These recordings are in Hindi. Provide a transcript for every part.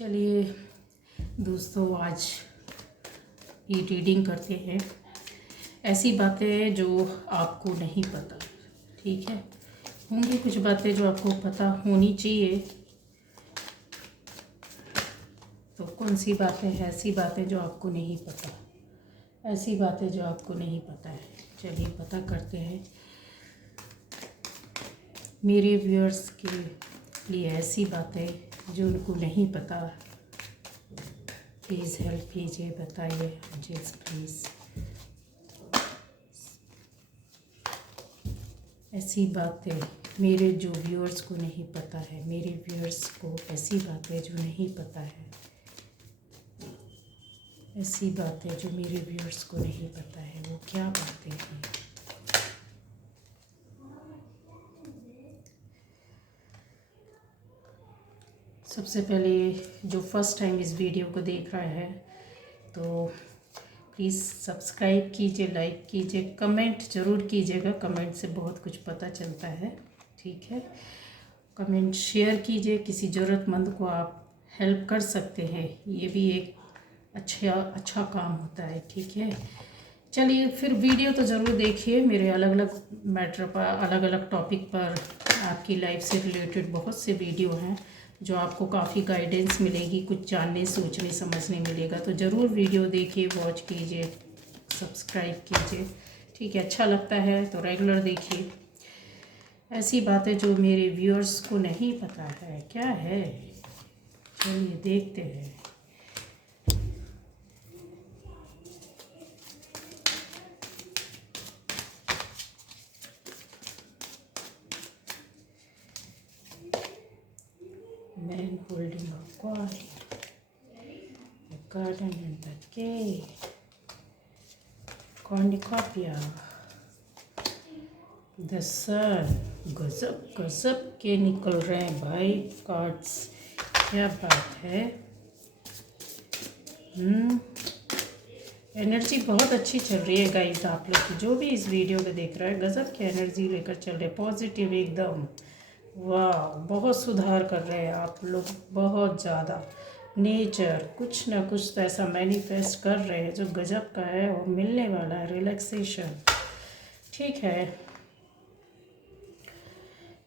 चलिए दोस्तों, आज ये रीडिंग करते हैं। ऐसी बातें जो आपको नहीं पता, ठीक है। होंगी कुछ बातें जो आपको पता होनी चाहिए। तो कौन सी बातें हैं? ऐसी बातें जो आपको नहीं पता, ऐसी बातें जो आपको नहीं पता है। चलिए पता करते हैं। मेरे व्यूअर्स के लिए ऐसी बातें जो उनको नहीं पता, प्लीज़ हेल्प कीजिए, बताइए मुझे प्लीज़। ऐसी बातें मेरे जो व्यूअर्स को नहीं पता है, मेरे व्यूअर्स को ऐसी बातें जो नहीं पता है, ऐसी बातें जो मेरे व्यूअर्स को नहीं पता है, वो क्या बातें हैं? सबसे पहले जो फर्स्ट टाइम इस वीडियो को देख रहा है तो प्लीज़ सब्सक्राइब कीजिए, लाइक कीजिए, कमेंट ज़रूर कीजिएगा। कमेंट से बहुत कुछ पता चलता है, ठीक है। कमेंट शेयर कीजिए, किसी ज़रूरतमंद को आप हेल्प कर सकते हैं, ये भी एक अच्छा काम होता है, ठीक है। चलिए फिर वीडियो तो ज़रूर देखिए। मेरे अलग अलग मैटर पर, अलग अलग टॉपिक पर, आपकी लाइफ से रिलेटेड बहुत से वीडियो हैं जो आपको काफ़ी गाइडेंस मिलेगी, कुछ जानने, सोचने, समझने मिलेगा। तो ज़रूर वीडियो देखिए, वॉच कीजिए, सब्सक्राइब कीजिए, ठीक है। अच्छा लगता है तो रेगुलर देखिए। ऐसी बातें जो मेरे व्यूअर्स को नहीं पता है, क्या है? चलिए देखते हैं। Man holding a coin, a garden and the gate, cornucopia, the sun। गजब गजब के निकल रहे हैं भाई कार्ड्स, क्या बात है। एनर्जी बहुत अच्छी चल रही है गाइस। आप लोग की जो भी इस वीडियो को देख रहा है, गजब की एनर्जी लेकर चल रहे हैं, पॉजिटिव एकदम। वाह, बहुत सुधार कर रहे हैं आप लोग, बहुत ज़्यादा। नेचर कुछ ना कुछ तो ऐसा मैनिफेस्ट कर रहे हैं जो गजब का है और मिलने वाला है। रिलैक्सेशन, ठीक है।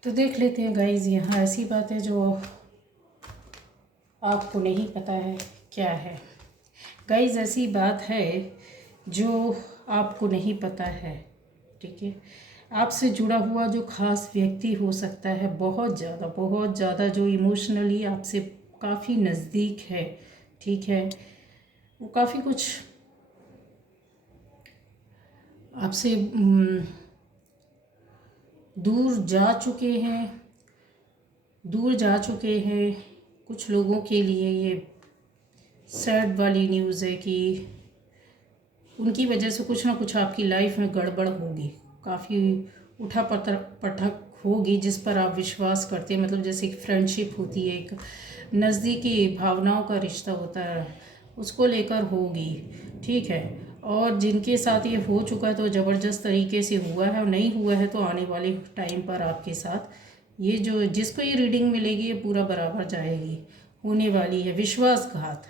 तो देख लेते हैं गाइस, यहाँ ऐसी बात है जो आपको नहीं पता है, क्या है गाइस? ऐसी बात है जो आपको नहीं पता है, ठीक है। आपसे जुड़ा हुआ जो खास व्यक्ति हो सकता है, बहुत ज़्यादा, जो इमोशनली आपसे काफ़ी नज़दीक है, ठीक है। वो काफ़ी कुछ आपसे दूर जा चुके हैं। कुछ लोगों के लिए ये सैड वाली न्यूज़ है कि उनकी वजह से कुछ ना कुछ आपकी लाइफ में गड़बड़ होगी, काफ़ी उठा पटक होगी जिस पर आप विश्वास करते हैं। मतलब जैसे एक फ्रेंडशिप होती है, एक नज़दीकी भावनाओं का रिश्ता होता है, उसको लेकर होगी, ठीक है। और जिनके साथ ये हो चुका है तो ज़बरदस्त तरीके से हुआ है, और नहीं हुआ है तो आने वाले टाइम पर आपके साथ ये जो जिसको ये रीडिंग मिलेगी ये पूरा बराबर जाएगी, होने वाली है। विश्वासघात,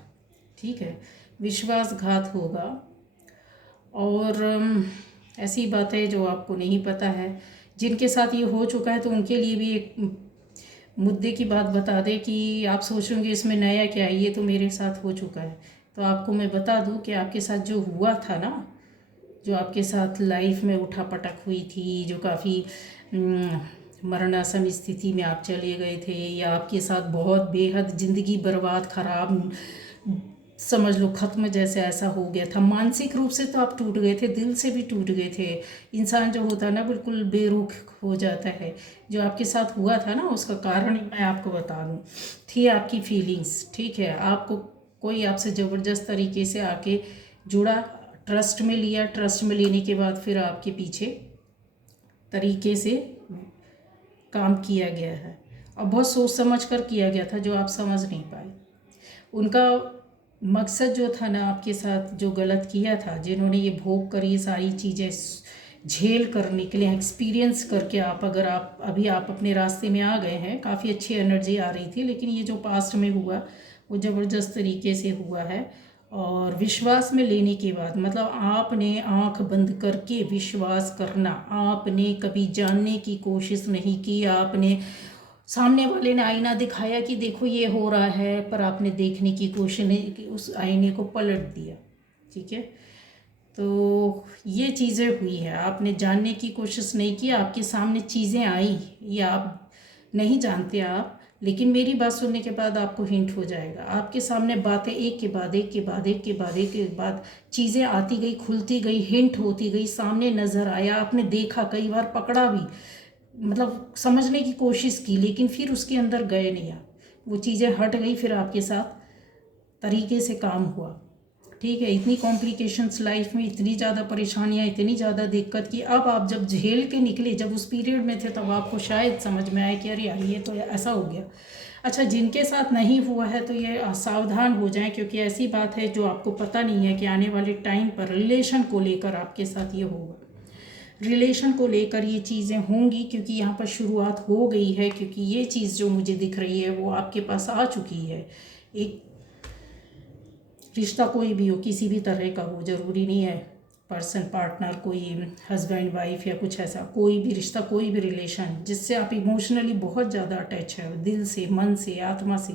ठीक है, विश्वासघात होगा। और ऐसी बातें जो आपको नहीं पता है, जिनके साथ ये हो चुका है तो उनके लिए भी एक मुद्दे की बात बता दें कि आप सोचेंगे इसमें नया क्या है, ये तो मेरे साथ हो चुका है। तो आपको मैं बता दूं कि आपके साथ जो हुआ था ना, जो आपके साथ लाइफ में उठापटक हुई थी, जो काफ़ी मरणासन स्थिति में आप चले गए थे, या आपके साथ बहुत बेहद ज़िंदगी बर्बाद, ख़राब समझ लो, ख़त्म जैसे ऐसा हो गया था। मानसिक रूप से तो आप टूट गए थे, दिल से भी टूट गए थे। इंसान जो होता है ना, बिल्कुल बेरुख हो जाता है। जो आपके साथ हुआ था ना, उसका कारण मैं आपको बता दूं, थी आपकी फीलिंग्स, ठीक है। आपको कोई आपसे ज़बरदस्त तरीके से आके जुड़ा, ट्रस्ट में लिया, ट्रस्ट में लेने के बाद फिर आपके पीछे तरीके से काम किया गया है, और बहुत सोच समझ कर किया गया था जो आप समझ नहीं पाए। उनका मकसद जो था ना, आपके साथ जो गलत किया था, जिन्होंने ये भोग कर ये सारी चीज़ें झेल कर निकले, एक्सपीरियंस करके आप, अगर आप अभी आप अपने रास्ते में आ गए हैं, काफ़ी अच्छी एनर्जी आ रही थी, लेकिन ये जो पास्ट में हुआ वो ज़बरदस्त तरीके से हुआ है। और विश्वास में लेने के बाद, मतलब आपने आंख बंद करके विश्वास करना, आपने कभी जानने की कोशिश नहीं की, आपने सामने वाले ने आईना दिखाया कि देखो ये हो रहा है, पर आपने देखने की कोशिश नहीं की, उस आईने को पलट दिया। ठीक है, तो ये चीज़ें हुई है, आपने जानने की कोशिश नहीं की, आपके सामने चीज़ें आई, ये आप नहीं जानते आप, लेकिन मेरी बात सुनने के बाद आपको हिंट हो जाएगा। आपके सामने बातें एक के बाद एक के बाद एक के बाद एक के बाद चीज़ें आती गई, खुलती गई, हिंट होती गई, सामने नज़र आया, आपने देखा, कई बार पकड़ा भी, मतलब समझने की कोशिश की, लेकिन फिर उसके अंदर गए नहीं आप, वो चीज़ें हट गई, फिर आपके साथ तरीके से काम हुआ। ठीक है, इतनी कॉम्प्लिकेशंस लाइफ में, इतनी ज़्यादा परेशानियाँ, इतनी ज़्यादा दिक्कत कि अब आप जब झेल के निकले, जब उस पीरियड में थे, तब आपको शायद समझ में आए कि अरे यार ये तो ऐसा हो गया। अच्छा, जिनके साथ नहीं हुआ है तो ये सावधान हो जाएं, क्योंकि ऐसी बात है जो आपको पता नहीं है कि आने वाले टाइम पर रिलेशन को लेकर आपके साथ ये होगा, रिलेशन को लेकर ये चीज़ें होंगी, क्योंकि यहाँ पर शुरुआत हो गई है, क्योंकि ये चीज़ जो मुझे दिख रही है वो आपके पास आ चुकी है। एक रिश्ता कोई भी हो, किसी भी तरह का हो, ज़रूरी नहीं है पर्सन, पार्टनर, कोई हस्बैंड वाइफ या कुछ ऐसा, कोई भी रिश्ता, कोई भी रिलेशन जिससे आप इमोशनली बहुत ज़्यादा अटैच है, दिल से, मन से, आत्मा से,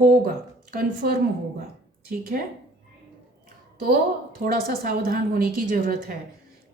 होगा, कन्फर्म होगा। ठीक है, तो थोड़ा सा सावधान होने की ज़रूरत है,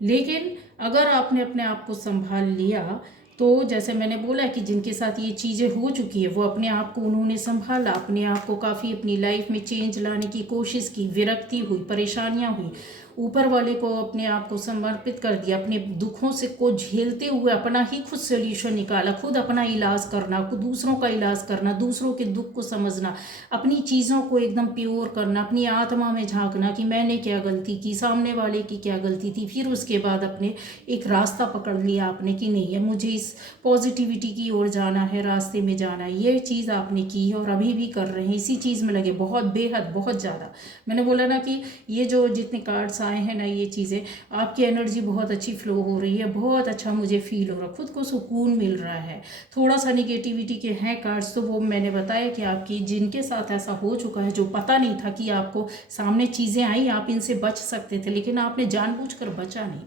लेकिन अगर आपने अपने आप को संभाल लिया तो जैसे मैंने बोला कि जिनके साथ ये चीज़ें हो चुकी है वो अपने आप को उन्होंने संभाला, अपने आप को काफ़ी अपनी लाइफ में चेंज लाने की कोशिश की, विरक्ति हुई, परेशानियां हुई, ऊपर वाले को अपने आप को समर्पित कर दिया, अपने दुखों से को झेलते हुए अपना ही खुद सोल्यूशन निकाला, खुद अपना इलाज करना, खुद दूसरों का इलाज करना, दूसरों के दुख को समझना, अपनी चीज़ों को एकदम प्योर करना, अपनी आत्मा में झांकना कि मैंने क्या गलती की, सामने वाले की क्या गलती थी, फिर उसके बाद अपने एक रास्ता पकड़ लिया आपने कि नहीं है, मुझे इस पॉजिटिविटी की ओर जाना है, रास्ते में जाना है, ये चीज़ आपने की है और अभी भी कर रहे हैं, इसी चीज़ में लगे, बहुत बेहद बहुत ज़्यादा। मैंने बोला ना कि ये जो जितने कार्ड्स आए हैं ना, ये चीज़ें, आपकी एनर्जी बहुत अच्छी फ्लो हो रही है, बहुत अच्छा मुझे फील हो रहा है, खुद को सुकून मिल रहा है। थोड़ा सा निगेटिविटी के हैं कार्ड्स, तो वो मैंने बताया कि आपकी जिनके साथ ऐसा हो चुका है, जो पता नहीं था कि आपको सामने चीज़ें आई, आप इनसे बच सकते थे, लेकिन आपने जानबूझकर बचा नहीं,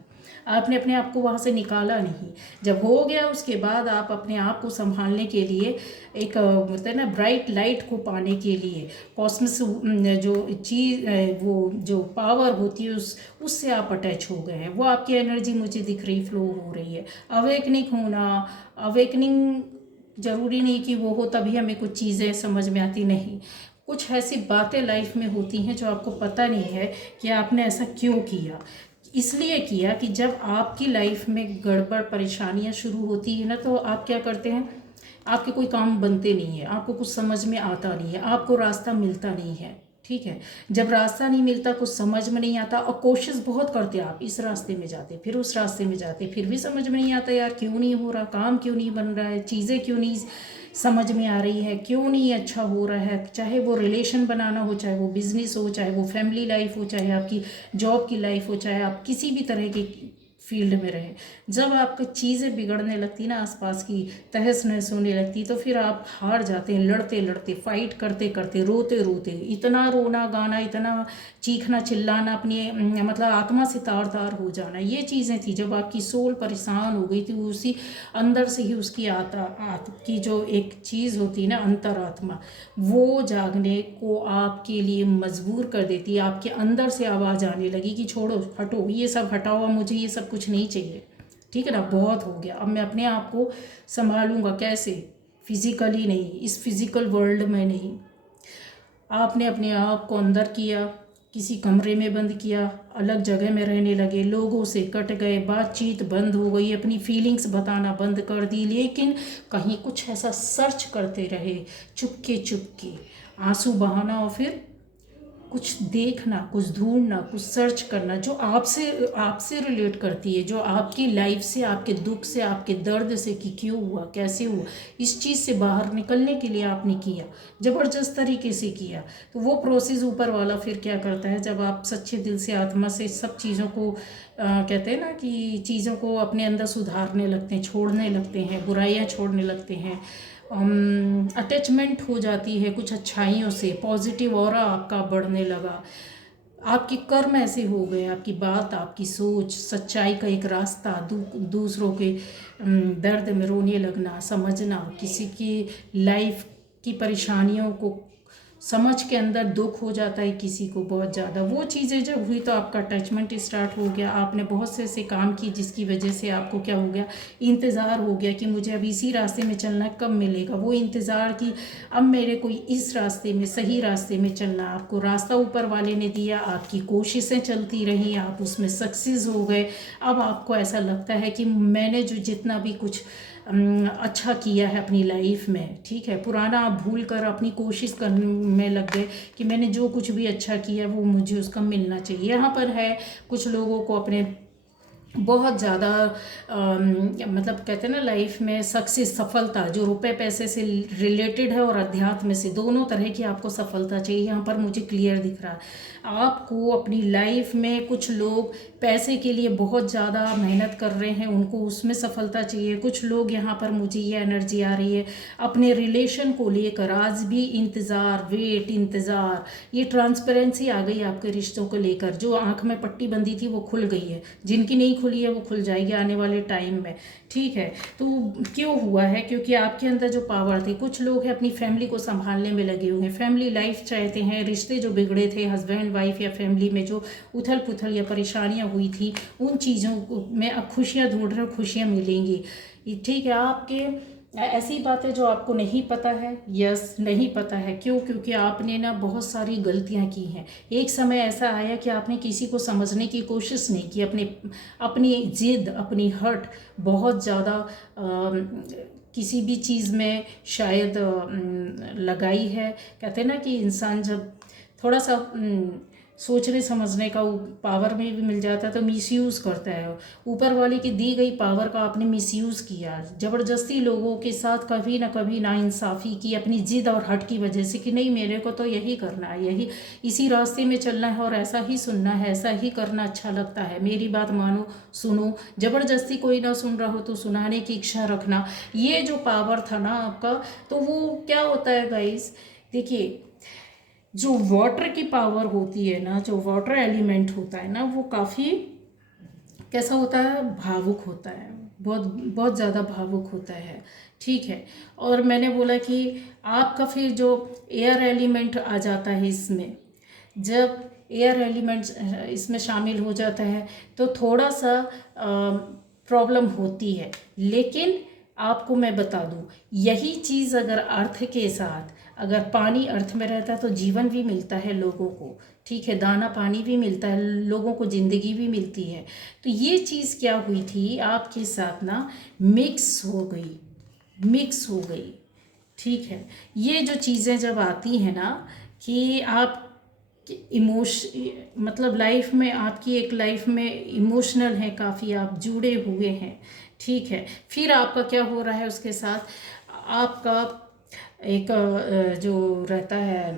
आपने अपने आप को वहाँ से निकाला नहीं। जब हो गया उसके बाद आप अपने आप को संभालने के लिए एक बोलते हैं ना, ब्राइट लाइट को पाने के लिए, कॉस्मिक जो चीज़, वो जो पावर होती है उससे आप अटैच हो गए हैं, वो आपकी एनर्जी मुझे दिख रही, फ्लो हो रही है। अवेकनिंग होना, अवेकनिंग ज़रूरी नहीं कि वो हो तभी हमें कुछ चीज़ें समझ में आती, नहीं, कुछ ऐसी बातें लाइफ में होती हैं जो आपको पता नहीं है कि आपने ऐसा क्यों किया। इसलिए किया कि जब आपकी लाइफ में गड़बड़ परेशानियां शुरू होती है ना, तो आप क्या करते हैं, आपके कोई काम बनते नहीं है, आपको कुछ समझ में आता नहीं है, आपको रास्ता मिलता नहीं है। ठीक है, जब रास्ता नहीं मिलता, कुछ समझ में नहीं आता, और कोशिश बहुत करते आप, इस रास्ते में जाते, फिर उस रास्ते में जाते, फिर भी समझ में नहीं आता, यार क्यों नहीं हो रहा, काम क्यों नहीं बन रहा है, चीज़ें क्यों नहीं समझ में आ रही है, क्यों नहीं अच्छा हो रहा है, चाहे वो रिलेशन बनाना हो, चाहे वो बिजनेस हो, चाहे वो फैमिली लाइफ हो, चाहे आपकी जॉब की लाइफ हो, चाहे आप किसी भी तरह के फील्ड में रहे, जब आपकी चीज़ें बिगड़ने लगती ना, आसपास की तहस नहस होने लगती, तो फिर आप हार जाते हैं, लड़ते लड़ते, फाइट करते करते, रोते रोते, इतना रोना गाना, इतना चीखना चिल्लाना, अपनी मतलब आत्मा से तार तार हो जाना, ये चीज़ें थी। जब आपकी सोल परेशान हो गई थी, उसी अंदर से ही उसकी की जो एक चीज़ होती है ना, अंतरात्मा, वो जागने को आपके लिए मजबूर कर देती है। आपके अंदर से आवाज़ आने लगी कि छोड़ो, हटो, ये सब हटाओ, मुझे ये सब कुछ नहीं चाहिए। ठीक है ना, बहुत हो गया, अब मैं अपने आप को संभालूंगा, कैसे, फिजिकली नहीं, इस फिजिकल वर्ल्ड में नहीं। आपने अपने आप को अंदर किया, किसी कमरे में बंद किया, अलग जगह में रहने लगे, लोगों से कट गए, बातचीत बंद हो गई, अपनी फीलिंग्स बताना बंद कर दी, लेकिन कहीं कुछ ऐसा सर्च करते रहे, चुपके चुपके आंसू बहाना, और फिर कुछ देखना, कुछ ढूंढना, कुछ सर्च करना जो आपसे आपसे रिलेट करती है, जो आपकी लाइफ से, आपके दुख से, आपके दर्द से, कि क्यों हुआ, कैसे हुआ, इस चीज़ से बाहर निकलने के लिए आपने किया, ज़बरदस्त तरीके से किया। तो वो प्रोसेस ऊपर वाला फिर क्या करता है, जब आप सच्चे दिल से, आत्मा से सब चीज़ों को कहते हैं ना कि चीज़ों को अपने अंदर सुधारने लगते हैं, छोड़ने लगते हैं, बुराइयाँ छोड़ने लगते हैं, अटैचमेंट हो जाती है कुछ अच्छाइयों से, पॉजिटिव ऑरा आपका बढ़ने लगा, आपके कर्म ऐसे हो गए, आपकी बात, आपकी सोच, सच्चाई का एक रास्ता, दूसरों के दर्द में रोने लगना, समझना, किसी की लाइफ की परेशानियों को समझ के अंदर दुख हो जाता है किसी को बहुत ज़्यादा, वो चीज़ें जब हुई तो आपका अटैचमेंट स्टार्ट हो गया। आपने बहुत से ऐसे काम किए जिसकी वजह से आपको क्या हो गया, इंतज़ार हो गया कि मुझे अब इसी रास्ते में चलना है, कब मिलेगा वो इंतज़ार की अब मेरे को इस रास्ते में, सही रास्ते में चलना। आपको रास्ता ऊपर वाले ने दिया, आपकी कोशिशें चलती रहीं, आप उसमें सक्सेस हो गए। अब आपको ऐसा लगता है कि मैंने जो जितना भी कुछ अच्छा किया है अपनी लाइफ में, ठीक है, पुराना आप भूल कर अपनी कोशिश करने में लग गए कि मैंने जो कुछ भी अच्छा किया वो मुझे उसका मिलना चाहिए। यहाँ पर है कुछ लोगों को अपने बहुत ज़्यादा मतलब कहते हैं ना लाइफ में सक्सेस, सफलता जो रुपए पैसे से रिलेटेड है और अध्यात्म से, दोनों तरह की आपको सफलता चाहिए। यहाँ पर मुझे क्लियर दिख रहा है आपको अपनी लाइफ में कुछ लोग पैसे के लिए बहुत ज़्यादा मेहनत कर रहे हैं, उनको उसमें सफलता चाहिए। कुछ लोग यहाँ पर मुझे ये एनर्जी आ रही है अपने रिलेशन को लेकर आज भी इंतज़ार, वेट, इंतज़ार, ये ट्रांसपेरेंसी आ गई आपके रिश्तों को लेकर। जो आंख में पट्टी बंदी थी वो खुल गई है, जिनकी नहीं खुली है वो खुल जाएगी आने वाले टाइम में, ठीक है। तो क्यों हुआ है, क्योंकि आपके अंदर जो पावर थी, कुछ लोग हैं अपनी फैमिली को संभालने में लगे हुए हैं, फैमिली लाइफ चाहते हैं, रिश्ते जो बिगड़े थे हस्बैंड वाइफ या फैमिली में जो उथल पुथल या परेशानियां हुई थी, उन चीज़ों में अब खुशियां ढूंढ रहे हो, खुशियां मिलेंगी, ठीक है। आपके ऐसी बातें जो आपको नहीं पता है, यस नहीं पता है, क्यों, क्योंकि आपने ना बहुत सारी गलतियां की हैं। एक समय ऐसा आया कि आपने किसी को समझने की कोशिश नहीं की, अपनी जिद, अपनी हट बहुत ज़्यादा किसी भी चीज़ में शायद लगाई है। कहते हैं ना कि इंसान जब थोड़ा सा सोचने समझने का पावर में भी मिल जाता है तो मिसयूज़ करता है। ऊपर वाले की दी गई पावर का आपने मिसयूज़ किया, ज़बरदस्ती लोगों के साथ कभी ना कभी नाइंसाफ़ी की अपनी जिद और हट की वजह से कि नहीं मेरे को तो यही करना है, यही इसी रास्ते में चलना है और ऐसा ही सुनना है, ऐसा ही करना अच्छा लगता है, मेरी बात मानो, सुनो। ज़बरदस्ती कोई ना सुन रहा हो तो सुनाने की इच्छा रखना, ये जो पावर था ना आपका, तो वो क्या होता है गाइस, देखिए जो वाटर की पावर होती है ना, जो वाटर एलिमेंट होता है ना, वो काफ़ी कैसा होता है, भावुक होता है, बहुत बहुत ज़्यादा भावुक होता है, ठीक है। और मैंने बोला कि आपका फिर जो एयर एलिमेंट आ जाता है इसमें, जब एयर एलिमेंट्स इसमें शामिल हो जाता है तो थोड़ा सा प्रॉब्लम होती है। लेकिन आपको मैं बता दूं, यही चीज़ अगर अर्थ के साथ, अगर पानी अर्थ में रहता तो जीवन भी मिलता है लोगों को, ठीक है, दाना पानी भी मिलता है लोगों को, ज़िंदगी भी मिलती है। तो ये चीज़ क्या हुई थी आपके साथ ना, मिक्स हो गई, मिक्स हो गई, ठीक है। ये जो चीज़ें जब आती हैं ना कि आप मतलब लाइफ में, आपकी एक लाइफ में इमोशनल है काफ़ी, आप जुड़े हुए हैं, ठीक है। फिर आपका क्या हो रहा है उसके साथ, आपका एक जो रहता है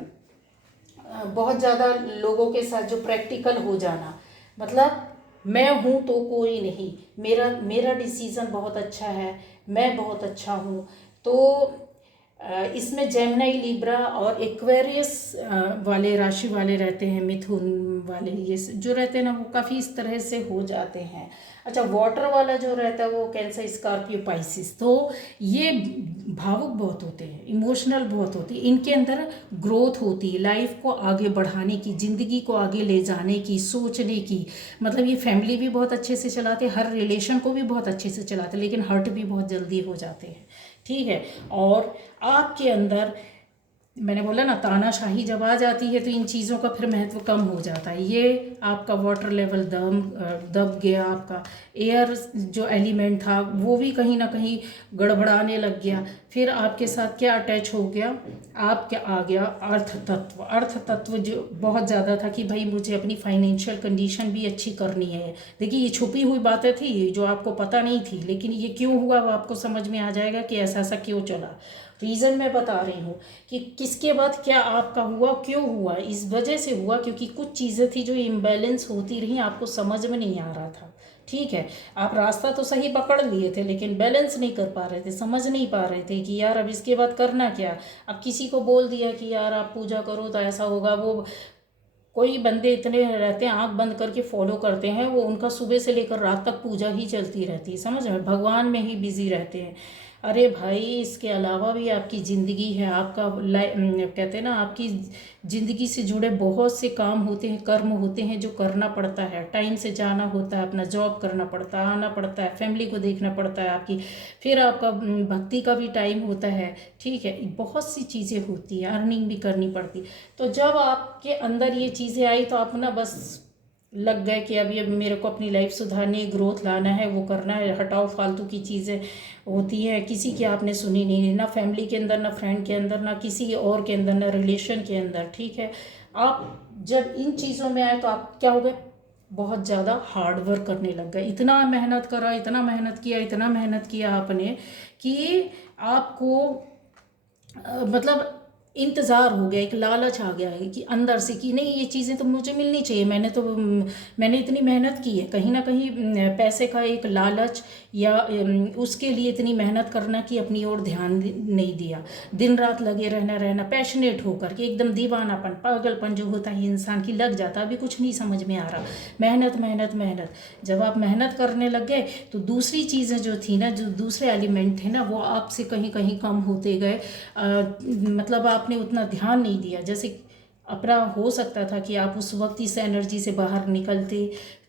बहुत ज़्यादा लोगों के साथ जो प्रैक्टिकल हो जाना, मतलब मैं हूँ तो कोई नहीं, मेरा मेरा डिसीज़न बहुत अच्छा है, मैं बहुत अच्छा हूँ। तो इसमें जेमिनी, लिब्रा और एक्वेरियस वाले राशि वाले रहते हैं, मिथुन वाले, ये जो रहते हैं ना वो काफ़ी इस तरह से हो जाते हैं। अच्छा, वाटर वाला जो रहता है वो कैंसर, स्कॉर्पियो, पाइसिस, तो ये भावुक बहुत होते हैं, इमोशनल बहुत होते हैं, इनके अंदर ग्रोथ होती है, लाइफ को आगे बढ़ाने की, ज़िंदगी को आगे ले जाने की, सोचने की, मतलब ये फैमिली भी बहुत अच्छे से चलाते, हर रिलेशन को भी बहुत अच्छे से चलाते, लेकिन हर्ट भी बहुत जल्दी हो जाते हैं, ठीक है। और आपके अंदर मैंने बोला ना, तानाशाही जब आ जाती है तो इन चीज़ों का फिर महत्व कम हो जाता है। ये आपका वाटर लेवल दब गया, आपका एयर जो एलिमेंट था वो भी कहीं ना कहीं गड़बड़ाने लग गया। फिर आपके साथ क्या अटैच हो गया, आप क्या आ गया, अर्थ तत्व। अर्थ तत्व जो बहुत ज़्यादा था कि भाई मुझे अपनी फाइनेंशियल कंडीशन भी अच्छी करनी है। देखिए ये छुपी हुई बातें थी जो आपको पता नहीं थी, लेकिन ये क्यों हुआ वो आपको समझ में आ जाएगा कि ऐसा ऐसा क्यों चला। रीज़न मैं बता रही हूँ कि किसके बाद क्या आपका हुआ, क्यों हुआ, इस वजह से हुआ क्योंकि कुछ चीज़ें थी जो इम्बैलेंस होती रही, आपको समझ में नहीं आ रहा था, ठीक है, आप रास्ता तो सही पकड़ लिए थे लेकिन बैलेंस नहीं कर पा रहे थे, समझ नहीं पा रहे थे कि यार अब इसके बाद करना क्या। अब किसी को बोल दिया कि यार आप पूजा करो तो ऐसा होगा, वो कोई बंदे इतने रहते हैं आंख बंद करके फॉलो करते हैं, वो उनका सुबह से लेकर रात तक पूजा ही चलती रहती है, समझ रहे, भगवान में ही बिजी रहते हैं। अरे भाई, इसके अलावा भी आपकी ज़िंदगी है, आपका कहते हैं ना, आपकी ज़िंदगी से जुड़े बहुत से काम होते हैं, कर्म होते हैं जो करना पड़ता है। टाइम से जाना होता है, अपना जॉब करना पड़ता है, आना पड़ता है, फैमिली को देखना पड़ता है आपकी, फिर आपका भक्ति का भी टाइम होता है, ठीक है, बहुत सी चीज़ें होती हैं, अर्निंग भी करनी पड़ती। तो जब आपके अंदर ये चीज़ें आई तो आप ना बस लग गए कि अभी अब मेरे को अपनी लाइफ सुधारनी है, ग्रोथ लाना है, वो करना है, हटाओ फालतू की चीज़ें होती हैं। किसी की आपने सुनी नहीं, ना फैमिली के अंदर, ना फ्रेंड के अंदर, ना किसी और के अंदर, ना रिलेशन के अंदर, ठीक है। आप जब इन चीज़ों में आए तो आप क्या हो गए, बहुत ज़्यादा हार्ड वर्क करने लग गए, इतना मेहनत करा, इतना मेहनत किया, इतना मेहनत किया आपने कि आपको मतलब इंतज़ार हो गया, एक लालच आ गया है कि अंदर से कि नहीं, ये चीज़ें तो मुझे मिलनी चाहिए, मैंने इतनी मेहनत की है। कहीं ना कहीं पैसे का एक लालच या उसके लिए इतनी मेहनत करना कि अपनी ओर ध्यान नहीं दिया, दिन रात लगे रहना पैशनेट होकर के, एकदम दीवानापन, पागलपन जो होता है इंसान की लग जाता, अभी कुछ नहीं समझ में आ रहा, मेहनत मेहनत मेहनत। जब आप मेहनत करने लग गए तो दूसरी चीज़ें जो थी ना, जो दूसरे एलिमेंट थे ना, वो आपसे कहीं कहीं कम होते गए। मतलब आपने उतना ध्यान नहीं दिया, जैसे अपना हो सकता था कि आप उस वक्त इस एनर्जी से बाहर निकलते,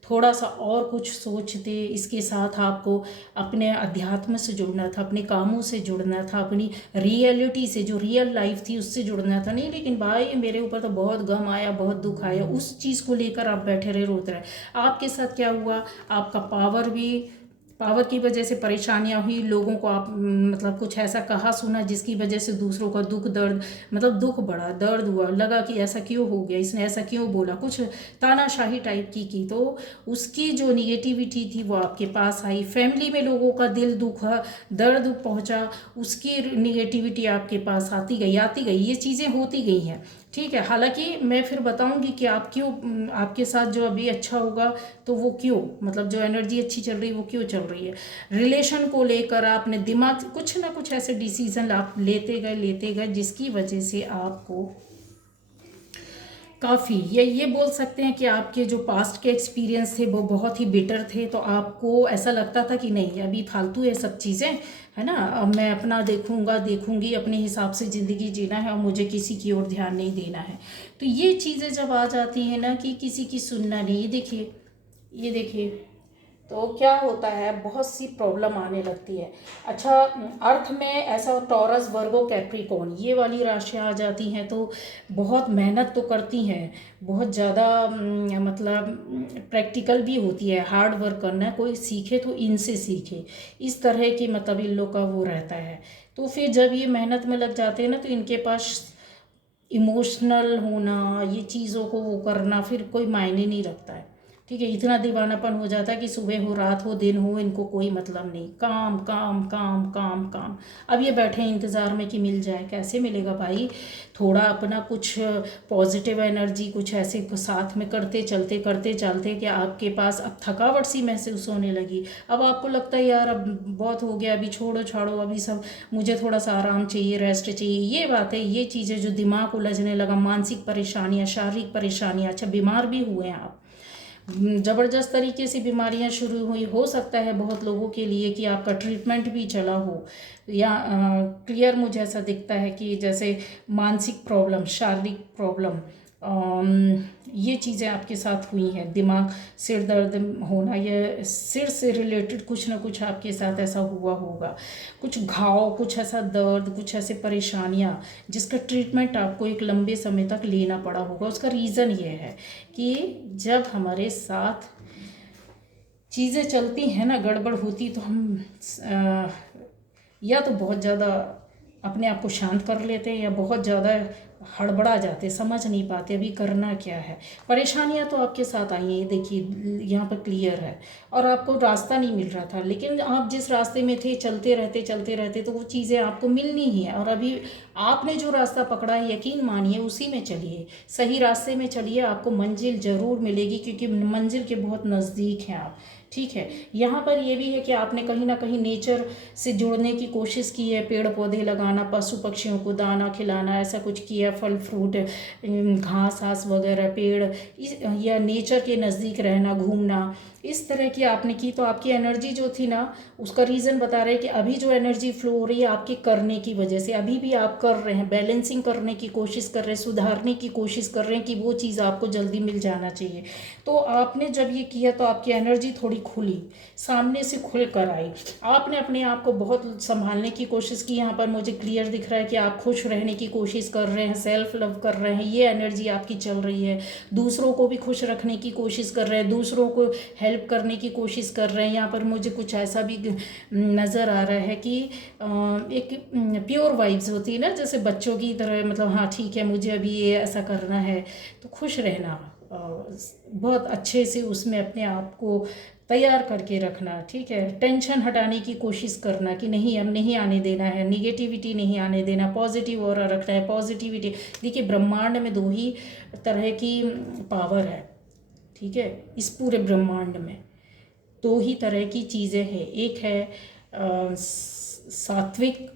थोड़ा सा और कुछ सोचते, इसके साथ आपको अपने अध्यात्म से जुड़ना था, अपने कामों से जुड़ना था, अपनी रियलिटी से, जो रियल लाइफ थी उससे जुड़ना था। नहीं, लेकिन भाई मेरे ऊपर तो बहुत गम आया, बहुत दुख आया, उस चीज़ को लेकर आप बैठे रहे, रोते रहे। आपके साथ क्या हुआ, आपका पावर की वजह से परेशानियां हुई, लोगों को आप मतलब कुछ ऐसा कहा सुना जिसकी वजह से दूसरों का दुख दर्द, मतलब दुख बढ़ा, दर्द हुआ, लगा कि ऐसा क्यों हो गया, इसने ऐसा क्यों बोला, कुछ तानाशाही टाइप की तो उसकी जो निगेटिविटी थी वो आपके पास आई। फैमिली में लोगों का दिल दुखा, दर्द पहुंचा, उसकी निगेटिविटी आपके पास आती गई, ये चीज़ें होती गई हैं, ठीक है। हालांकि मैं फिर बताऊंगी कि आप क्यों, आपके साथ जो अभी अच्छा होगा तो वो क्यों, मतलब जो एनर्जी अच्छी चल रही है वो क्यों चल रही है। रिलेशन को लेकर आपने दिमाग कुछ ना कुछ ऐसे डिसीजन आप लेते गए जिसकी वजह से आपको काफ़ी, ये बोल सकते हैं कि आपके जो पास्ट के एक्सपीरियंस थे वो बहुत ही बेटर थे, तो आपको ऐसा लगता था कि नहीं अभी फालतू है सब चीज़ें, है ना, अब मैं अपना देखूंगी, अपने हिसाब से ज़िंदगी जीना है और मुझे किसी की ओर ध्यान नहीं देना है। तो ये चीज़ें जब आ जाती हैं ना कि किसी की सुनना नहीं, ये देखिए तो क्या होता है, बहुत सी प्रॉब्लम आने लगती है। अच्छा, अर्थ में ऐसा टॉरस, वर्गो, कैप्रिकॉर्न, ये वाली राशियाँ आ जाती हैं तो बहुत मेहनत तो करती हैं, बहुत ज़्यादा मतलब प्रैक्टिकल भी होती है, हार्ड वर्क करना है, कोई सीखे तो इनसे सीखे, इस तरह की मतलब इन लोग का वो रहता है। तो फिर जब ये मेहनत में लग जाते हैं ना तो इनके पास इमोशनल होना, ये चीज़ों को वो करना फिर कोई मायने नहीं रखता है, ठीक है। इतना दीवानापन हो जाता है कि सुबह हो, रात हो, दिन हो, इनको कोई मतलब नहीं, काम काम काम काम काम। अब ये बैठे हैं इंतज़ार में कि मिल जाए, कैसे मिलेगा भाई। थोड़ा अपना कुछ पॉजिटिव एनर्जी कुछ ऐसे साथ में करते चलते कि आपके पास अब थकावट सी महसूस होने लगी, अब आपको लगता है यार अब बहुत हो गया, अभी छोड़ो छाड़ो, अभी सब मुझे थोड़ा सा आराम चाहिए, रेस्ट चाहिए, ये बात है, ये चीज़ें जो दिमाग उलझने लगा, मानसिक परेशानियाँ, शारीरिक परेशानियाँ। अच्छा, बीमार भी हुए हैं आप, ज़बरदस्त तरीके से बीमारियां शुरू हुई, हो सकता है बहुत लोगों के लिए कि आपका ट्रीटमेंट भी चला हो, या क्लियर मुझे ऐसा दिखता है कि जैसे मानसिक प्रॉब्लम, शारीरिक प्रॉब्लम, ये चीज़ें आपके साथ हुई हैं, दिमाग, सिर दर्द होना, ये सिर से रिलेटेड कुछ ना कुछ आपके साथ ऐसा हुआ होगा, कुछ घाव, कुछ ऐसा दर्द, कुछ ऐसे परेशानियाँ जिसका ट्रीटमेंट आपको एक लंबे समय तक लेना पड़ा होगा। उसका रीज़न ये है कि जब हमारे साथ चीज़ें चलती हैं ना, गड़बड़ होती तो हम या तो बहुत ज़्यादा अपने आप को शांत कर लेते हैं या बहुत ज़्यादा हड़बड़ा जाते, समझ नहीं पाते अभी करना क्या है। परेशानियां तो आपके साथ आई हैं, ये देखिए यहाँ पर क्लियर है, और आपको रास्ता नहीं मिल रहा था, लेकिन आप जिस रास्ते में थे चलते रहते तो वो चीज़ें आपको मिलनी ही है, और अभी आपने जो रास्ता पकड़ा है यकीन मानिए उसी में चलिए, सही रास्ते में चलिए, आपको मंजिल ज़रूर मिलेगी, क्योंकि मंजिल के बहुत नज़दीक हैं आप। ठीक है, यहाँ पर ये भी है कि आपने कहीं ना कहीं नेचर से जुड़ने की कोशिश की है, पेड़ पौधे लगाना, पशु पक्षियों को दाना खिलाना, ऐसा कुछ किया, फल फ्रूट, घास घास वगैरह, पेड़ या नेचर के नज़दीक रहना, घूमना, इस तरह की आपने की। तो आपकी एनर्जी जो थी ना, उसका रीज़न बता रहे हैं कि अभी जो एनर्जी फ्लो हो रही है आपके करने की वजह से, अभी भी आप कर रहे हैं, बैलेंसिंग करने की कोशिश कर रहे हैं, सुधारने की कोशिश कर रहे हैं कि वो चीज़ आपको जल्दी मिल जाना चाहिए। तो आपने जब ये किया तो आपकी एनर्जी थोड़ी खुली, सामने से खुल कर आई, आपने अपने आप को बहुत संभालने की कोशिश की। यहाँ पर मुझे क्लियर दिख रहा है कि आप खुश रहने की कोशिश कर रहे हैं, सेल्फ लव कर रहे हैं, ये एनर्जी आपकी चल रही है। दूसरों को भी खुश रखने की कोशिश कर रहे हैं, दूसरों को हेल्प करने की कोशिश कर रहे हैं। यहाँ पर मुझे कुछ ऐसा भी नज़र आ रहा है कि एक प्योर वाइब्स होती है ना, जैसे बच्चों की तरह, मतलब हाँ ठीक है मुझे अभी ये ऐसा करना है, तो खुश रहना, बहुत अच्छे से उसमें अपने आप को तैयार करके रखना। ठीक है, टेंशन हटाने की कोशिश करना कि नहीं अब नहीं आने देना है, निगेटिविटी नहीं आने देना, पॉजिटिव ऑरा रखना है, पॉजिटिविटी। देखिए ब्रह्मांड में दो ही तरह की पावर है, ठीक है, इस पूरे ब्रह्मांड में दो ही तरह की चीज़ें हैं, एक है सात्विक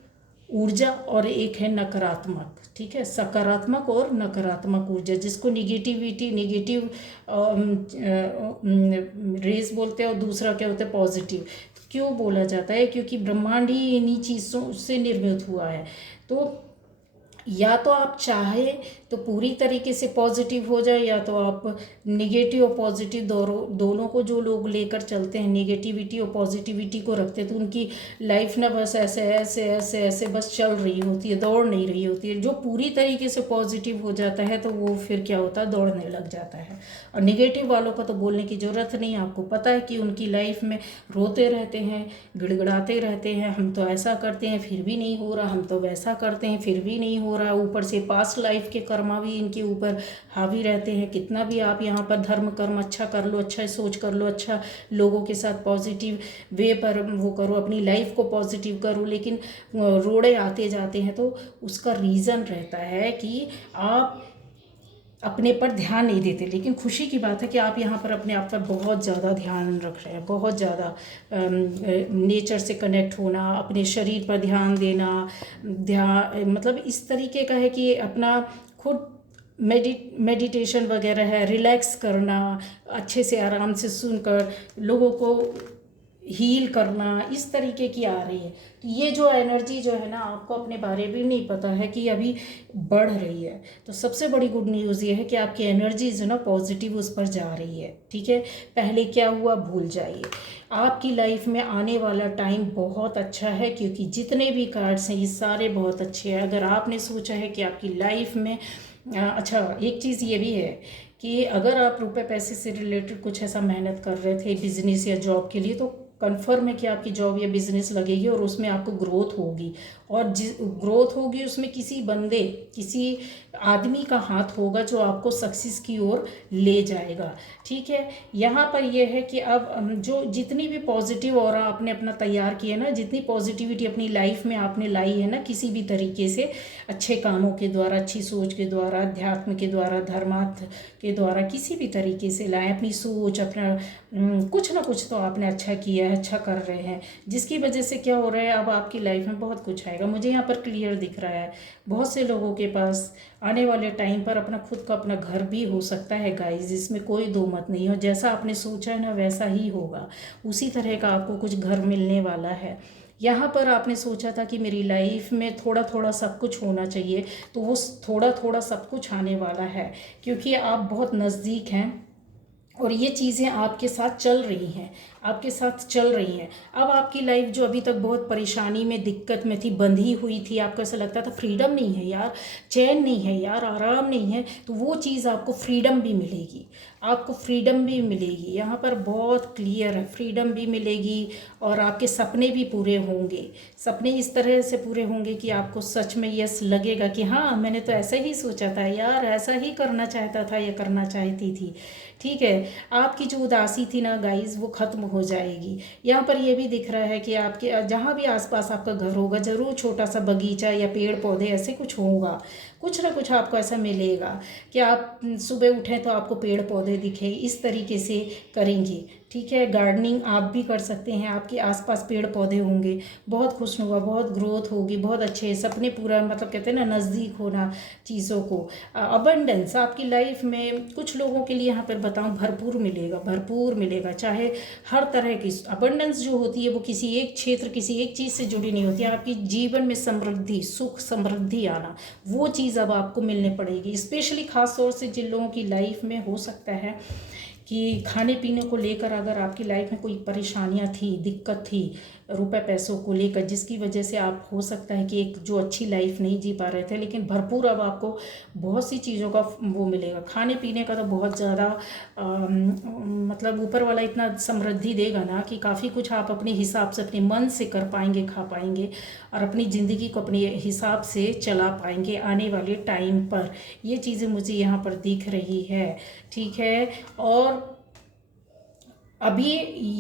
ऊर्जा और एक है नकारात्मक। ठीक है, सकारात्मक और नकारात्मक ऊर्जा, जिसको निगेटिविटी, नेगेटिव रेस बोलते हैं, और दूसरा क्या होता है पॉजिटिव। क्यों बोला जाता है? क्योंकि ब्रह्मांड ही इन्हीं चीज़ों से निर्मित हुआ है। तो या तो आप चाहे तो पूरी तरीके से पॉजिटिव हो जाए, या तो आप निगेटिव और पॉजिटिव दोनों को जो लोग लेकर चलते हैं, निगेटिविटी और पॉजिटिविटी को रखते हैं, तो उनकी लाइफ ना बस ऐसे ऐसे ऐसे ऐसे बस चल रही होती है, दौड़ नहीं रही होती है। जो पूरी तरीके से पॉजिटिव हो जाता है तो वो फिर क्या होता है, दौड़ने लग जाता है। और निगेटिव वालों का तो बोलने की ज़रूरत नहीं, आपको पता है कि उनकी लाइफ में रोते रहते हैं, गिड़गिड़ाते रहते हैं, हम तो ऐसा करते हैं फिर भी नहीं हो रहा, हम तो वैसा करते हैं फिर भी नहीं हो रहा। ऊपर से पास्ट लाइफ के कर्मा भी इनके ऊपर हावी रहते हैं। कितना भी आप यहाँ पर धर्म कर्म अच्छा कर लो, अच्छा सोच कर लो, अच्छा लोगों के साथ पॉजिटिव वे पर वो करो, अपनी लाइफ को पॉजिटिव करो, लेकिन रोड़े आते जाते हैं। तो उसका रीज़न रहता है कि आप अपने पर ध्यान नहीं देते। लेकिन खुशी की बात है कि आप यहाँ पर अपने आप पर बहुत ज़्यादा ध्यान रख रहे हैं, बहुत ज़्यादा नेचर से कनेक्ट होना, अपने शरीर पर ध्यान देना, मतलब इस तरीके का है कि अपना खुद मेडिटेशन वगैरह है, रिलैक्स करना, अच्छे से आराम से सुनकर लोगों को हील करना, इस तरीके की आ रही है। तो ये जो एनर्जी जो है ना, आपको अपने बारे में नहीं पता है कि अभी बढ़ रही है। तो सबसे बड़ी गुड न्यूज़ ये है कि आपकी एनर्जी जो ना पॉजिटिव उस पर जा रही है। ठीक है, पहले क्या हुआ भूल जाइए। आपकी लाइफ में आने वाला टाइम बहुत अच्छा है, क्योंकि जितने भी कार्ड्स हैं ये सारे बहुत अच्छे हैं। अगर आपने सोचा है कि आपकी लाइफ में अच्छा, एक चीज़ ये भी है कि अगर आप रुपए पैसे से रिलेटेड कुछ ऐसा मेहनत कर रहे थे बिजनेस या जॉब के लिए, तो कन्फर्म है कि आपकी जॉब या बिजनेस लगेगी और उसमें आपको ग्रोथ होगी। और जिस ग्रोथ होगी उसमें किसी बंदे, किसी आदमी का हाथ होगा जो आपको सक्सेस की ओर ले जाएगा। ठीक है, यहाँ पर यह है कि अब जो जितनी भी पॉजिटिव ऑरा आपने अपना तैयार किया ना, जितनी पॉजिटिविटी अपनी लाइफ में आपने लाई है ना, किसी भी तरीके से अच्छे कामों के द्वारा, अच्छी सोच के द्वारा, अध्यात्म के द्वारा, धर्मार्थ के द्वारा, किसी भी तरीके से लाए अपनी सोच, अपना कुछ ना कुछ तो आपने अच्छा किया है, अच्छा कर रहे हैं, जिसकी वजह से क्या हो रहा है, अब आपकी लाइफ में बहुत कुछ आएगा। मुझे यहाँ पर क्लियर दिख रहा है बहुत से लोगों के पास आने वाले टाइम पर अपना खुद का अपना घर भी हो सकता है गाइस, इसमें कोई दो मत नहीं हो। जैसा आपने सोचा है ना वैसा ही होगा, उसी तरह का आपको कुछ घर मिलने वाला है। यहाँ पर आपने सोचा था कि मेरी लाइफ में थोड़ा थोड़ा सब कुछ होना चाहिए, तो वो थोड़ा थोड़ा सब कुछ आने वाला है, क्योंकि आप बहुत नज़दीक हैं और ये चीज़ें आपके साथ चल रही हैं, आपके साथ चल रही हैं। अब आपकी लाइफ जो अभी तक बहुत परेशानी में, दिक्कत में थी, बंधी हुई थी, आपको ऐसा लगता था फ्रीडम नहीं है यार, चैन नहीं है यार, आराम नहीं है, तो वो चीज़ आपको फ्रीडम भी मिलेगी, आपको फ्रीडम भी मिलेगी। यहाँ पर बहुत क्लियर है, फ्रीडम भी मिलेगी और आपके सपने भी पूरे होंगे। सपने इस तरह से पूरे होंगे कि आपको सच में यस लगेगा कि हाँ मैंने तो ऐसा ही सोचा था यार, ऐसा ही करना चाहता था या करना चाहती थी। ठीक है, है, आपकी जो उदासी थी ना गाइस वो ख़त्म हो जाएगी। यहाँ पर ये भी दिख रहा है कि आपके जहाँ भी आसपास आपका घर होगा ज़रूर छोटा सा बगीचा या पेड़ पौधे ऐसे कुछ होगा, कुछ ना कुछ आपको ऐसा मिलेगा कि आप सुबह उठें तो आपको पेड़ पौधे दिखे, इस तरीके से करेंगी। ठीक है, गार्डनिंग आप भी कर सकते हैं, आपके आसपास पेड़ पौधे होंगे, बहुत खुशनुमा, बहुत ग्रोथ होगी, बहुत अच्छे सपने पूरा, मतलब कहते हैं ना नज़दीक होना चीज़ों को। अबंडेंस आपकी लाइफ में कुछ लोगों के लिए यहाँ पर बताऊँ भरपूर मिलेगा, भरपूर मिलेगा। चाहे हर तरह की अबंडेंस जो होती है वो किसी एक क्षेत्र, किसी एक चीज़ से जुड़ी नहीं होती है। आपकी जीवन में समृद्धि, सुख समृद्धि आना, वो चीज़ अब आपको मिलने पड़ेगी। स्पेशली ख़ास तौर से जिन लोगों की लाइफ में हो सकता है कि खाने पीने को लेकर अगर आपकी लाइफ में कोई परेशानियां थी, दिक्कत थी रुपए पैसों को लेकर, जिसकी वजह से आप हो सकता है कि एक जो अच्छी लाइफ नहीं जी पा रहे थे, लेकिन भरपूर अब आपको बहुत सी चीज़ों का वो मिलेगा। खाने पीने का तो बहुत ज़्यादा मतलब ऊपर वाला इतना समृद्धि देगा ना कि काफ़ी कुछ आप अपने हिसाब से अपने मन से कर पाएंगे, खा पाएंगे और अपनी ज़िंदगी को अपने हिसाब से चला पाएंगे आने वाले टाइम पर। ये चीज़ें मुझे यहाँ पर दिख रही है। ठीक है, और अभी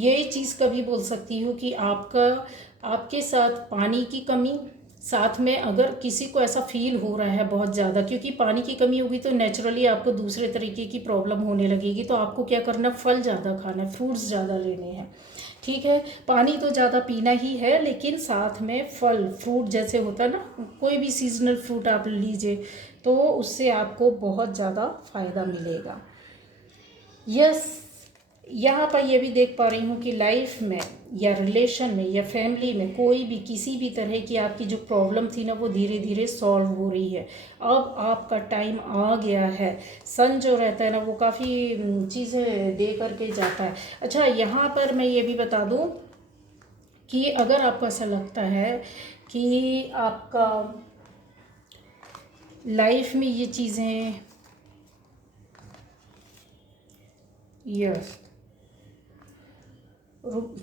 ये चीज़ कभी बोल सकती हूँ कि आपके साथ पानी की कमी, साथ में अगर किसी को ऐसा फील हो रहा है बहुत ज़्यादा, क्योंकि पानी की कमी होगी तो नेचुरली आपको दूसरे तरीके की प्रॉब्लम होने लगेगी। तो आपको क्या करना, फल ज़्यादा खाना है, फ्रूट्स ज़्यादा लेने हैं। ठीक है, पानी तो ज़्यादा पीना ही है, लेकिन साथ में फल फ्रूट जैसे होता है ना, कोई भी सीजनल फ्रूट आप लीजिए तो उससे आपको बहुत ज़्यादा फ़ायदा मिलेगा। यस, यहाँ पर ये भी देख पा रही हूँ कि लाइफ में या रिलेशन में या फैमिली में कोई भी किसी भी तरह की आपकी जो प्रॉब्लम थी ना वो धीरे धीरे सॉल्व हो रही है। अब आपका टाइम आ गया है। सन जो रहता है ना वो काफ़ी चीज़ें दे करके जाता है। अच्छा, यहाँ पर मैं ये भी बता दूँ कि अगर आपको ऐसा लगता है कि आपका लाइफ में ये चीज़ें, यस,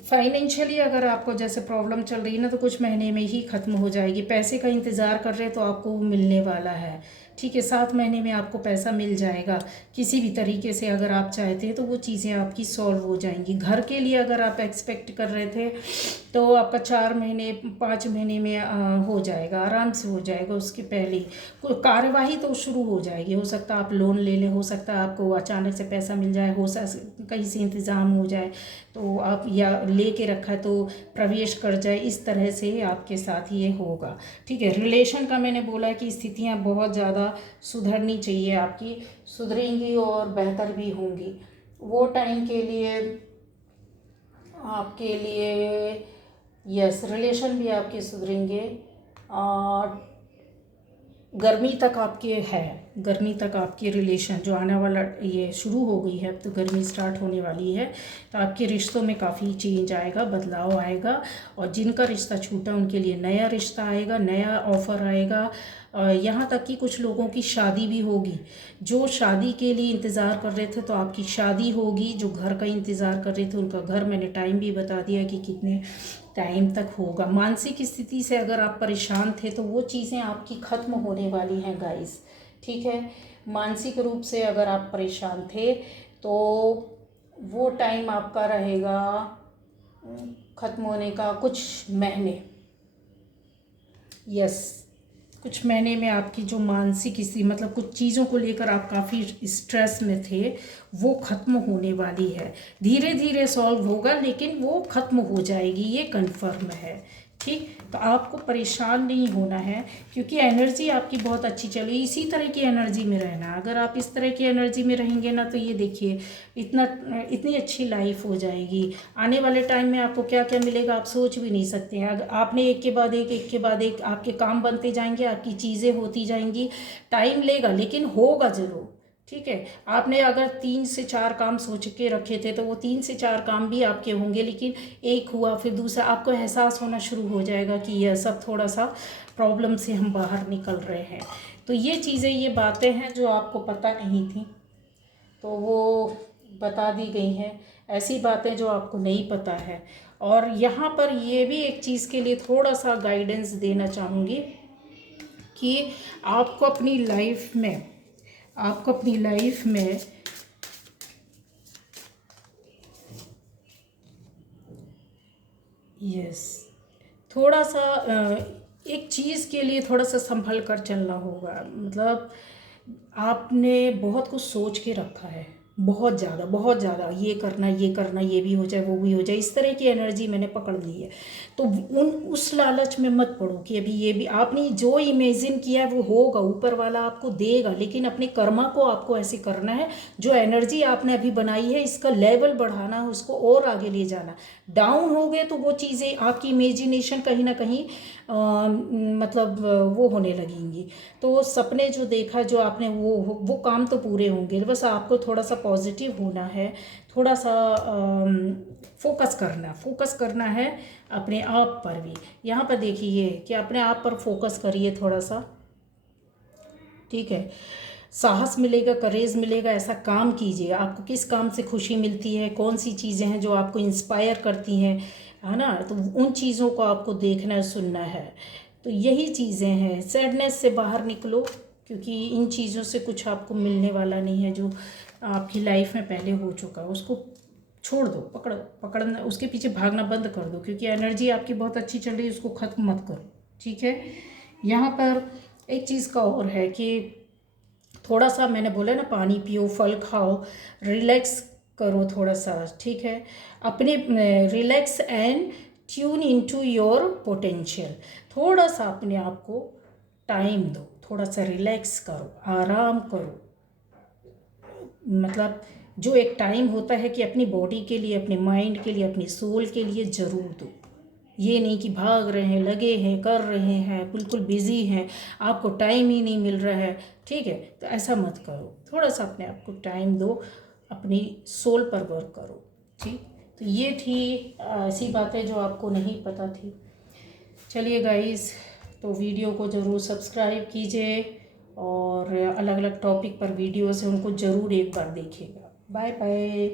फाइनेंशियली अगर आपको जैसे प्रॉब्लम चल रही है ना तो कुछ महीने में ही ख़त्म हो जाएगी। पैसे का इंतज़ार कर रहे हैं तो आपको वो मिलने वाला है। ठीक है, 7 महीने में आपको पैसा मिल जाएगा किसी भी तरीके से। अगर आप चाहते हैं तो वो चीज़ें आपकी सॉल्व हो जाएंगी। घर के लिए अगर आप एक्सपेक्ट कर रहे थे तो आपका 4 महीने 5 महीने में हो जाएगा, आराम से हो जाएगा। उसके पहले कोई कार्यवाही तो शुरू हो जाएगी। हो सकता है आप लोन ले लें, हो सकता है आपको अचानक से पैसा मिल जाए, हो सकता कहीं से इंतज़ाम हो जाए तो आप, या लेके रखा है तो प्रवेश कर जाए। इस तरह से आपके साथ ये होगा। ठीक है, रिलेशन का मैंने बोला कि स्थितियाँ बहुत ज़्यादा सुधरनी चाहिए, आपकी सुधरेंगी और बेहतर भी होंगी। वो टाइम के लिए आपके लिए, यस, रिलेशन भी आपके सुधरेंगे। और गर्मी तक आपके है, गर्मी तक आपकी रिलेशन जो आने वाला, ये शुरू हो गई है अब तो गर्मी स्टार्ट होने वाली है, तो आपके रिश्तों में काफ़ी चेंज आएगा, बदलाव आएगा। और जिनका रिश्ता छूटा उनके लिए नया रिश्ता आएगा, नया ऑफ़र आएगा। यहाँ तक कि कुछ लोगों की शादी भी होगी। जो शादी के लिए इंतज़ार कर रहे थे तो आपकी शादी होगी। जो घर का इंतज़ार कर रहे थे उनका घर, मैंने टाइम भी बता दिया कि कितने टाइम तक होगा। मानसिक स्थिति से अगर आप परेशान थे तो वो चीज़ें आपकी ख़त्म होने वाली हैं गाइस। ठीक है, मानसिक रूप से अगर आप परेशान थे तो वो टाइम आपका रहेगा ख़त्म होने का कुछ महीने। यस, कुछ महीने में आपकी जो मानसिक स्थिति, मतलब कुछ चीज़ों को लेकर आप काफ़ी स्ट्रेस में थे, वो ख़त्म होने वाली है। धीरे धीरे सॉल्व होगा लेकिन वो ख़त्म हो जाएगी, ये कन्फर्म है। ठीक, तो आपको परेशान नहीं होना है क्योंकि एनर्जी आपकी बहुत अच्छी चल रही। इसी तरह की एनर्जी में रहना। अगर आप इस तरह की एनर्जी में रहेंगे ना तो ये देखिए इतनी अच्छी लाइफ हो जाएगी। आने वाले टाइम में आपको क्या क्या मिलेगा आप सोच भी नहीं सकते हैं। अगर आपने एक के बाद एक आपके काम बनते जाएंगे, आपकी चीज़ें होती जाएंगी। टाइम लेगा लेकिन होगा ज़रूर। ठीक है, आपने अगर 3 से 4 काम सोच के रखे थे तो वो 3 से 4 काम भी आपके होंगे, लेकिन एक हुआ फिर दूसरा, आपको एहसास होना शुरू हो जाएगा कि यह सब थोड़ा सा प्रॉब्लम से हम बाहर निकल रहे हैं। तो ये चीज़ें, ये बातें हैं जो आपको पता नहीं थी तो वो बता दी गई हैं। ऐसी बातें जो आपको नहीं पता है। और यहाँ पर ये भी एक चीज़ के लिए थोड़ा सा गाइडेंस देना चाहूँगी कि आपको अपनी लाइफ में यस, थोड़ा सा एक चीज़ के लिए थोड़ा सा संभल कर चलना होगा। मतलब आपने बहुत कुछ सोच के रखा है, बहुत ज़्यादा बहुत ज़्यादा, ये करना, ये भी हो जाए वो भी हो जाए, इस तरह की एनर्जी मैंने पकड़ ली है। तो उस लालच में मत पड़ो कि अभी ये भी आपने जो इमेजिन किया है वो होगा, ऊपर वाला आपको देगा, लेकिन अपने कर्मा को आपको ऐसे करना है। जो एनर्जी आपने अभी बनाई है इसका लेवल बढ़ाना है, उसको और आगे ले जाना। डाउन हो गए तो वो चीज़ें आपकी इमेजिनेशन कहीं ना कहीं मतलब वो होने लगेंगी। तो सपने जो देखा जो आपने वो काम तो पूरे होंगे, बस आपको थोड़ा सा पॉजिटिव होना है, थोड़ा सा फोकस करना है अपने आप पर भी। यहाँ पर देखिए कि अपने आप पर फोकस करिए थोड़ा सा, ठीक है। साहस मिलेगा, करेज मिलेगा, ऐसा काम कीजिए। आपको किस काम से खुशी मिलती है, कौन सी चीज़ें हैं जो आपको इंस्पायर करती हैं, है ना, तो उन चीज़ों को आपको देखना है, सुनना है। तो यही चीज़ें हैं, सैडनेस से बाहर निकलो, क्योंकि इन चीज़ों से कुछ आपको मिलने वाला नहीं है। जो आपकी लाइफ में पहले हो चुका है उसको छोड़ दो, पकड़ना, उसके पीछे भागना बंद कर दो, क्योंकि एनर्जी आपकी बहुत अच्छी चल रही है, उसको ख़त्म मत करो, ठीक है। यहाँ पर एक चीज़ का और है कि थोड़ा सा मैंने बोला ना, पानी पियो, फल खाओ, रिलैक्स करो थोड़ा सा, ठीक है। अपने relax and tune into your potential. थोड़ा सा अपने आप को टाइम दो, थोड़ा सा रिलैक्स करो, आराम करो। मतलब जो एक टाइम होता है कि अपनी बॉडी के लिए, अपने माइंड के लिए, अपनी सोल के लिए ज़रूर दो। ये नहीं कि भाग रहे हैं, लगे हैं, कर रहे हैं, बिल्कुल बिजी हैं, आपको टाइम ही नहीं मिल रहा है, ठीक है। तो ऐसा मत करो, थोड़ा सा अपने आप को टाइम दो, अपनी सोल पर वर्क करो, ठीक। तो ये थी ऐसी बातें जो आपको नहीं पता थी। चलिए गाइस, तो वीडियो को ज़रूर सब्सक्राइब कीजिए और अलग अलग टॉपिक पर वीडियोस हैं उनको ज़रूर एक बार देखिएगा। Bye bye.